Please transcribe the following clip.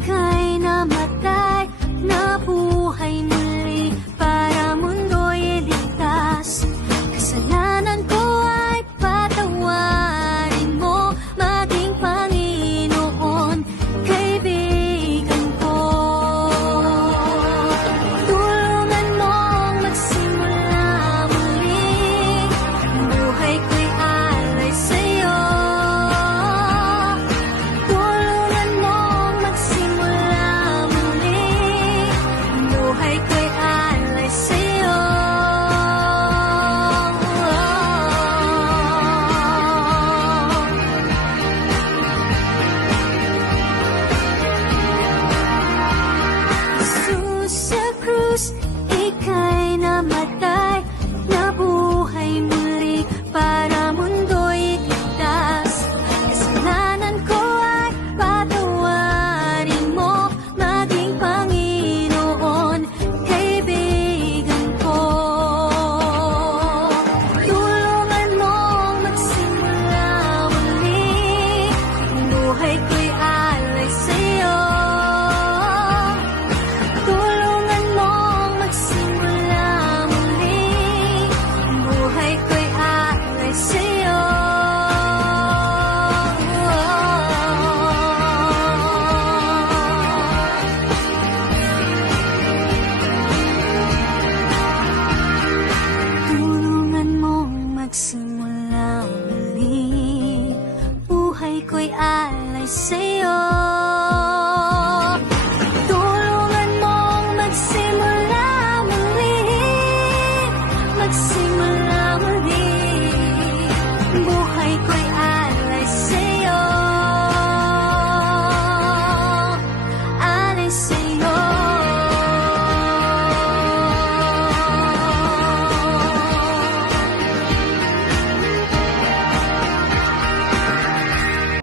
ika'y namatay, nabuhay muli para mundo'y iligtas. Kasalanan ko ay patawarin mo, maging Panginoon, kaibigan ko. Tulungan mong magsimula muli, buhay ko'y alay sa'yo. Tulungan mong magsimula muli, buhay ko'y alay sa'yo. Jesus sa krus, ika'y namatay, nabuhay muli para mundo'y iligtas. Kasalanan ko ay patawarin mo, maging Panginoon, kaibigan ko. Tulungan mong magsimula muli, buhay ko'y alay sa'yo. Tulungan mong magsimula muli, buhay ko'y alay sa'yo. Tulungan mong magsimula muli, buhay ko'y alay sa'yo. Tulungan mong magsimula muli,